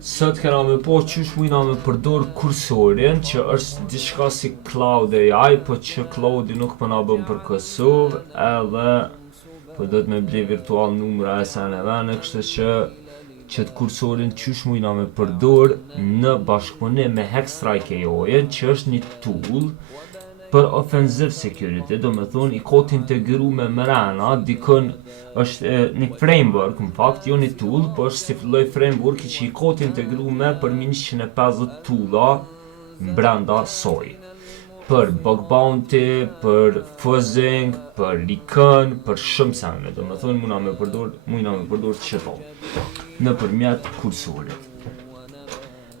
Sot kena me po qysh mujna me përdor kursorin që është diçka si Cloud AI, po që Cloudi nuk po na bën për Kosovë, edhe po do të me ble virtual numra e SNV-ne, kështu që të kursorin qysh mujna me përdor në bashkëpunim me Hackstrike AI, që është një tool për offensive security, do me thonë i ka të integru me mrena, dikën është një framework, në fakt, jo një tool, po është si lloj framework që i ka të integru me për 150 toola brenda soj. Për bug bounty, për fuzzing, për recon, për shumë sene, do me thonë mujna me përdor qëto nëpërmjet kursorit.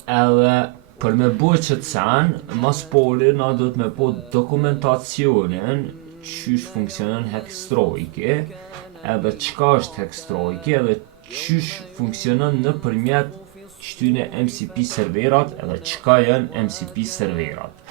Edhe për me bërë që të sen, mas poli na do të me po dokumentacionin qysh funksionon Hackstrike, edhe qka është Hackstrike, edhe qysh funksionon nëpërmjet qytyne MCP serverat, edhe qka janë MCP serverat.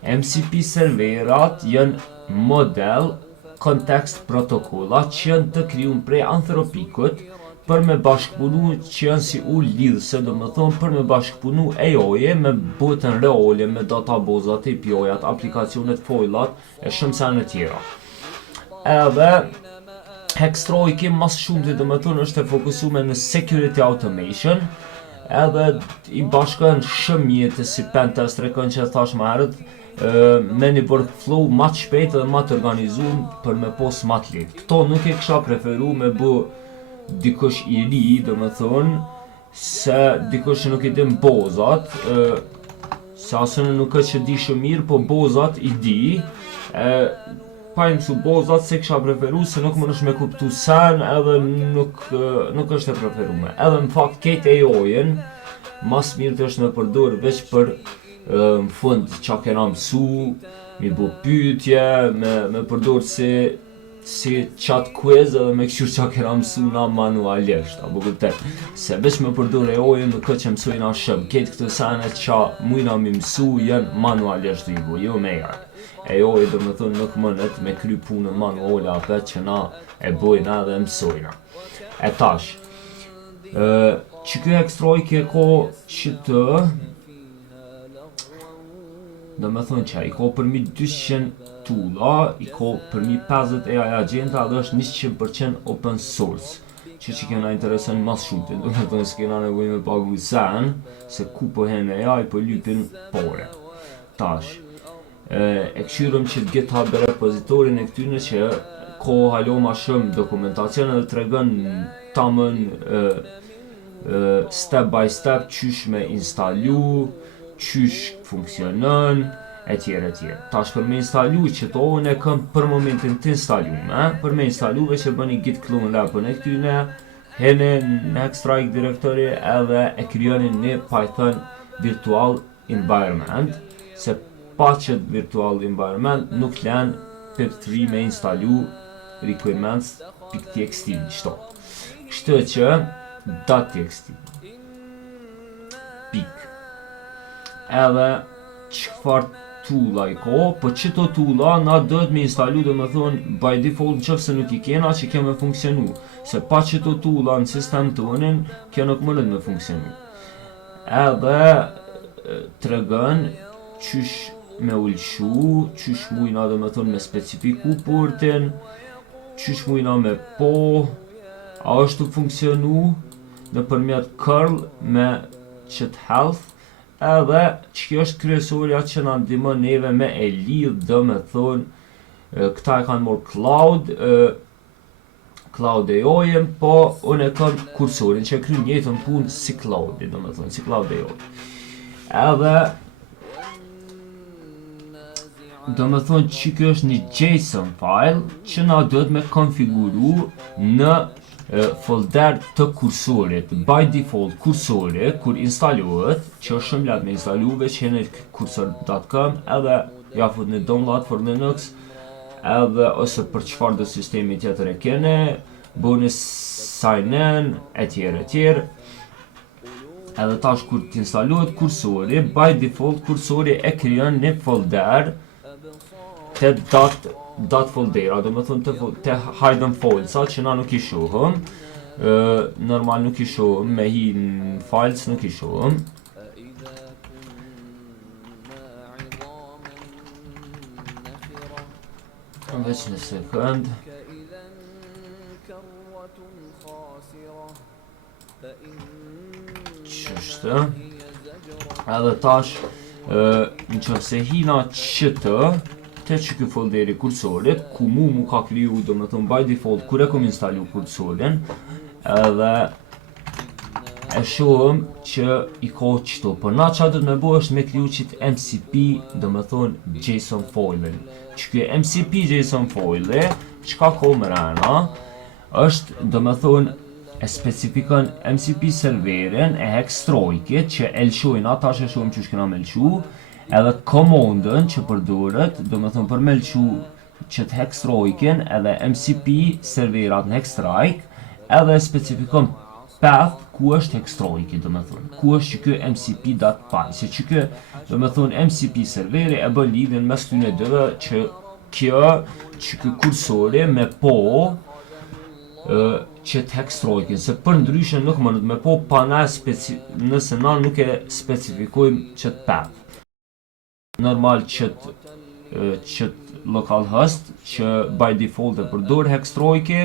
MCP serverat janë model context protokolla që janë të kryun prej Anthropikut, për me bashkëpunu që janë si u lidhse, do me thonë për me bashkëpunu AI-e me botën reale, me databozat, API-at, aplikacionet, foilat e shumë sene tjera. Edhe Hackstrike mas shumë do me thonë është e fokusume në security automation, edhe i bashkën shumë mjetë si pentest rekon që thash më herët, me një workflow ma të shpejt edhe ma të organizum për me pos ma të letë. Këto nuk e kisha preferu me bu dikush i ri, do me thonë, se dikush që nuk i din bozat, se asënë nuk është që di shumë mirë, po bozat i di, pa i mësu bozat se kisha preferu, se nuk më nëshme kuptu sen, edhe nuk është e preferume. Edhe në fakt, kejt AI-en, mas mirë të është me përdur veç për në fund qa kena mësu, mi bu pyetje, me përdur si qatë quiz edhe me këshur qa kena mësu na manualisht, apo kuptet. Se veç me përdur AI-en nuk këtë që mësujna shumë, ketë këtë sene qa mujna mi mësu janë manualisht i bu, jo me jarë. AI do me thonë nuk mënet me kry punën manuale apet që na e bojna dhe mësojna. E tash, që kjo Hackstrike e ko që të, do me thonë që i ko përmi 200 toola, i ko përmi 50 AI agenta dhe është 100% open source. Që kena interesën mas shumë, do me thonë s'kena nevoj me pagu sen, se ku po hen AI po lypin pore. Tash, e këshyrëm që GitHub repozitorin e këtyne që ko halo ma shumë dokumentacion edhe të regën tamën step by step qysh me instalu, qysh funksionon, e tjere. Tash për me instalu që to unë e këm për momentin të instalume, për me instalu veç e bëni git clone lapën e këtyne, hene në Hackstrike directory edhe e kryoni një Python virtual environment, se pa që virtual environment nuk len pip3 me instalu requirements.txt në qëto. Kështë që .txt pik edhe qëfar tula i ko, po qëto tula na dët me instalu dhe me thonë by default qëfë se nuk i kena që ke me funksionu, se pa qëto tula në sistem të unin, kjo nuk mënët me funksionu. Edhe të regën qysh me ullshu, qysh mujna dhe me thonë me specifiku portin, qysh mujna me po, a është të funksionu në përmjet curl me qët health, edhe që kjo është kryesorja që na ndihmon neve me e lidh, do me thonë këta e kanë morë Cloud AI-en, po unë e kam kursorin që e kryen njëjtën punë si Cloudi, do me thonë si Cloud AI. Edhe do me thonë që kjo është një JSON file që na duhet me konfiguru në folder të kursorit. By default kursori kur instalohet, që është shumë lehtë me instalu, veç jeni kursor.com edhe ja fut në download for Linux, edhe ose për çfarë do sistemi tjetër e keni, bëni sign in e tjerë. Edhe tash kur t'instalohet kursori, by default kursori e krijon një folder të dot foldera, do me thonë të hidden files, që na nuk i shohëm, normal nuk I shohëm, me hi në files nuk I shohëm. Veç një sekund. Qështë. Edhe tash, në qëse hina qëtë, te që ky folderi kursorit, ku mu ka kriju, do me thëmë by default, kur e kom instalu kursorin, edhe e shohëm që I ka qëto, për na që do të me bo është me kriju qitë MCP, do me thonë JSON file. Që kjo MCP JSON file, që ka më rana, është, do me thonë, e specifikon MCP serverin e hekstrojkit që e lëshojnë ata që shohëm që shkina me lëshu, edhe komandën që përdoret, do me thonë për me lëshu që të hekstrojkin edhe MCP serverat në hekstrajk, edhe specifikon path ku është hekstrojki, do me thonë, ku është që kjo MCP.py, se që kjo, do me thonë, MCP serveri e bën lidhjen mes këtyne dyve që kjo, që kjo kursori me po, që të hekstrojkin, se për ndryshën nuk më me po pa na nëse na nuk e specifikojmë që të path. Normal që të localhost, që by default e përdor hekstrojki,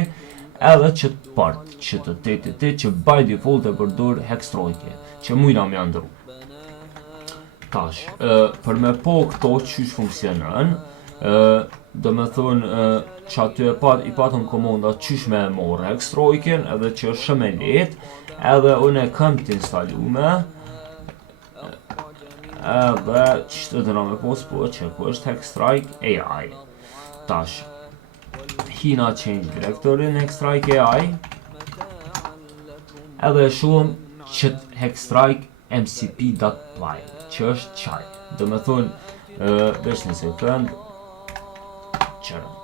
edhe që të part, që të TTT, që by default e përdor hekstrojki, që mujna me andru. Tash, për me po këto qysh funksionën, do me thonë që aty I patëm komanda qysh me morë hekstrojkin, edhe që është shumë e letë, edhe unë e kam të instalume, edhe qështë të nga me posë po që ku është hekstrike AI. Tash, hina change directory në hekstrike AI, edhe shumë që hekstrike mcp.py, që është qaj. Do me thonë, veç në sekund, qërë.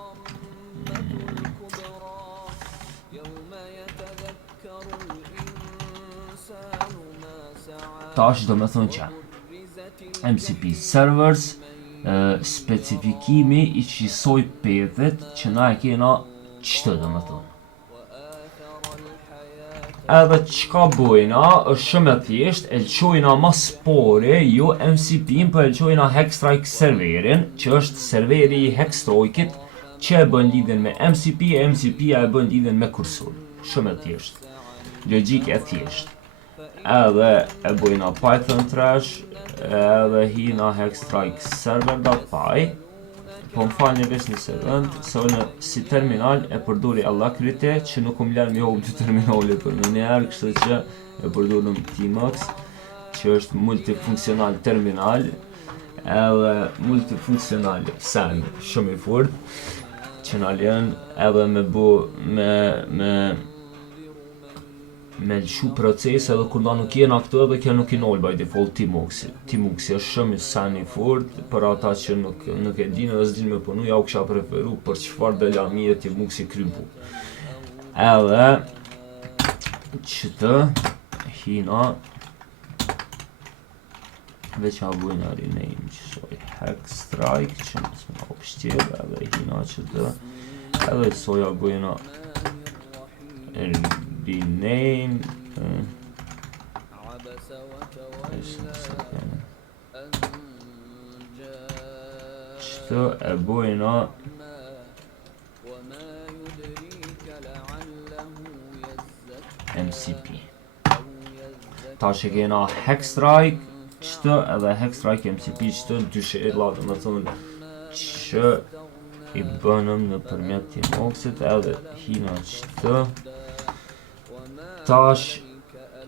Tash do me thonë që MCP servers, specifikimi I qisoj pethet që na e kena qëtë do me thonë. Edhe qka bojna është shumë e thjesht, e lqojna ma spore, jo MCP-n, për e lqojna hekstrike serverin, që është serveri I hekstrojkit, që e bën lidhen me MCP, e MCP-a e bën lidhen me kursor. Shumë e thjesht. Logjik e thjesht. Edhe e bojna Python trash, edhe hina hekstrike server.py, po më falë një vesh një sekund, se unë si terminal e përdori Alacrity, që nuk më lërë mjohë të terminalit për në njerë, kështë që e përdorëm Tmux, që është multifunksional terminal, edhe multifunksional sen, shumë I fort, që në alien edhe me bu, me lëshu proces edhe kur da nuk jena këtu edhe kjo nuk I nol by default Tmuxi. Tmuxi është shumë sen I fort, për ata që nuk e din edhe s'din me punu, ja u kësha preferu për qëfar dhe lami e Tmuxi krympu. Edhe që të hina veç a bujna rename që soj hekstrike që mësë më opështjel edhe hina që të edhe soja bujna rename qëtë e bojna MCP ta që kena hekstrike qëtë edhe hekstrike MCP qëtë dyshe e latë me thonë që I bënëm në përmjet Tmuxit edhe hina qëtë tash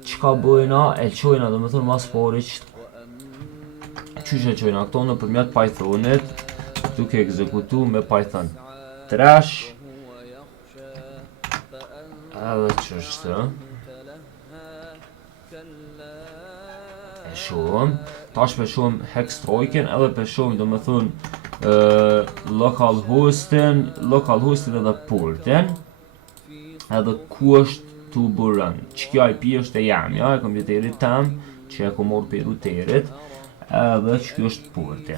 qka bëjna e qojna dhe me thonë mas pori qysh e qojna këto në përmjet Pythonit duke ekzekutu me Python trash edhe qështë e shumë tash pe shumë hekstrojkin edhe pe shumë dhe me thonë localhostin edhe portin edhe ku është të burën, që kjo IP është e jamja, e kompjuterit tem, që e ku morë për routerit, edhe që kjo është porti.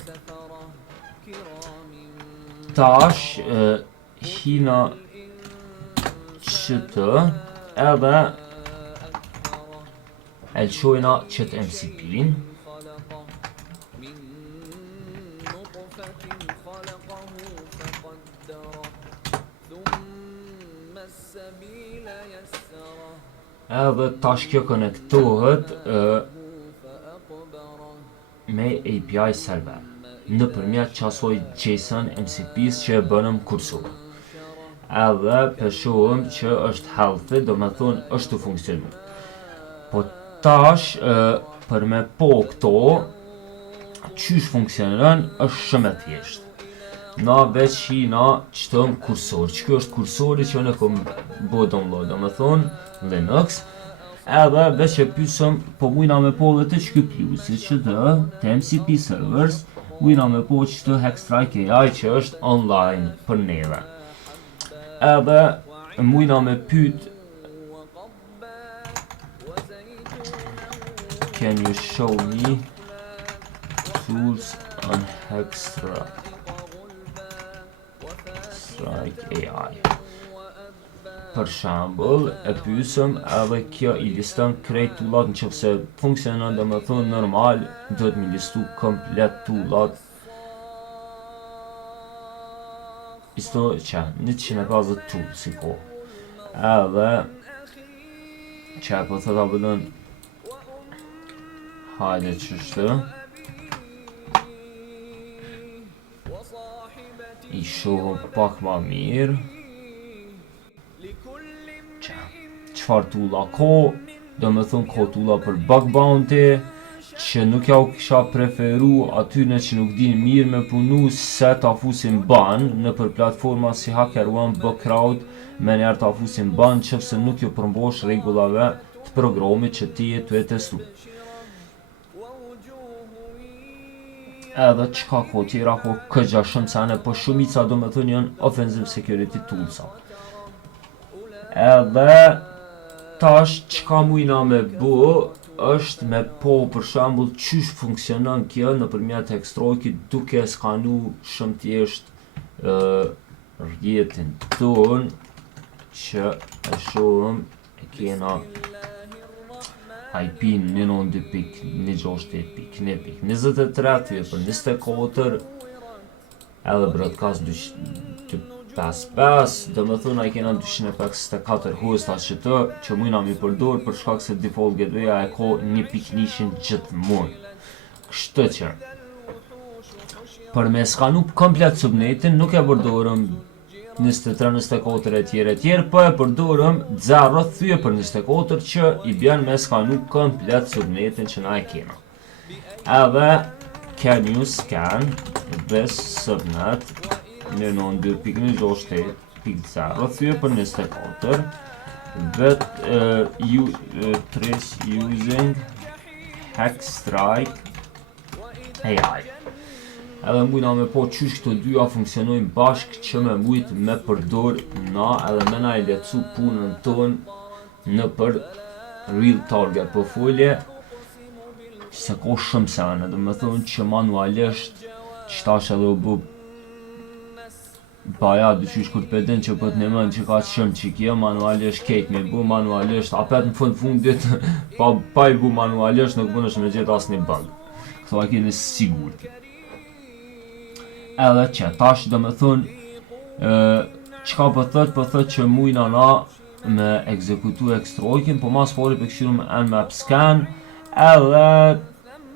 Tash, hina qëtë, edhe e lëshojna qëtë MCP-n. Edhe tash kjo konektohet me API server nëpërmjet qasoj JSON MCP-s që e bënëm kursor. Edhe peshohem që është healthy, do me thonë është të funksionu. Po tash për me po këto qysh funksionon është shumë e thjeshtë. Na veç hina qëtëm kursor, që kjo është kursori që në kom bo download, do me thonë Linux, edhe veç e pysëm po mujna me po dhe të që kjo plusi që të MCP servers, mujna me po që të Hackstrike AI që është online për neve. Edhe mujna me pyt can you show me tools on Hackstrike AI. Për shembull, e pyesëm edhe kjo i liston krejt tullat në qëfëse funksionon dhe me thonë normal, do të mi listu komplet tullat. Isto që 150 tool si ko. Edhe që e po thëta bëdën hajde qështë i shohëm pak ma mirë qëfar tulla ko, do me thënë ko tulla për bug bounty, që nuk ja u kisha preferu atyne që nuk din mirë me punu se ta fusin ban në për platforma si HackerOne, Bugcrowd, me njerë ta fusin ban qëfëse nuk ju përmbosh regullave të programit që ti e të e testu. Edhe qka ko tjera ko këgja shumë sene, po shumica do me thënë janë offensive security toolsa. Edhe tash qka mujna me bu është me po për shembull qysh funksionon kjo nëpërmjet Hackstrike duke skanu shumë thjesht rrjetin ton që e shohëm e kena IP 192.168.1.23 për 24 edhe broadcast 255, dhe me thuna i kena 254 hosta që mujna mi përdor për shkak se default gateway-a e ko 1.1 gjithmonë. Kështu që për me skanu komplet subnetin nuk e përdorëm 23-24 e tjere, po e përdorëm 0 thyje për 24 që i bjen me skanu komplet subnetin që na e kena. Edhe can you scan this subnet 192.168.0 thyje për 24 with trace using Hackstrike AI. Edhe mujna me po qysh këto dyja funksionojnë bashk që me mujt me përdor na edhe me na i lecu punën ton në për real target portfolio se ko shumë sene, dhe me thonë që manualisht që tash edhe u bu baja dyqysh kur përdin që pët në mën që ka shumë që kjo manualisht kejt me bu manualisht apet në fundit pa i bu manualisht nuk bënësh me gjithë asë një bug këto a keni sigur. Edhe që tash dhe me thonë qka për thët që mujna na me ekzekutu Hackstrike-in, po mas fori për këshiru me nmap scan edhe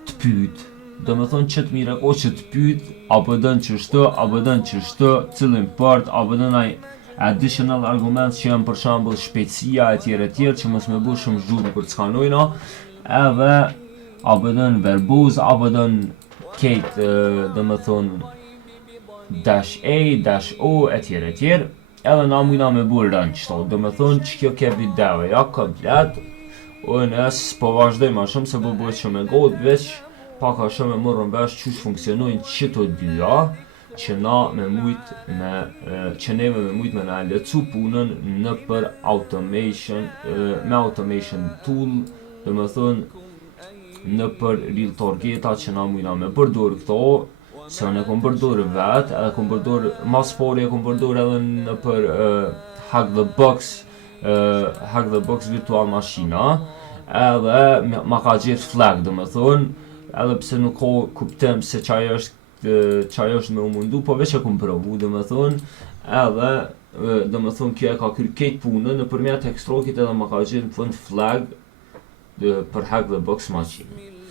të pyt, dhe me thonë që të mire ko që të pyt a bëdën qështë, cilin part, a bëdën aj additional arguments që janë për shambull shpejtësia e tjere që mos me bu shumë zhurë për të skanojna, edhe a bëdën verboz, a bëdën kejt dhe me thonë dash A, dash O, e tjere, edhe na mujna me bu rën qëto, dhe me thonë që kjo ke video, ja, komplet, unë esë po vazhdoj ma shumë se bu shumë e godë, veç paka shumë e mërën vesh qysh funksionojnë qëto dyja, që na me mujt me, që neve me mujt me na lecu punën në për automation, me automation tool, dhe me thonë në për real targeta që na mujna me përdor këto, se unë e kom përdor vetë, edhe kom përdor mas pori e kom përdor edhe në për hack the box Hack the Box virtual mashina, edhe ma ka gjetë flag, do me thonë, edhe pse nuk ka kuptim se qaj është me u mundu, po veç e kum provu, do me thonë, edhe do me thonë kjo e ka kry kejt punën në përmjet Hextrokit edhe ma ka gjetë në fund flag për Hack the Box mashina.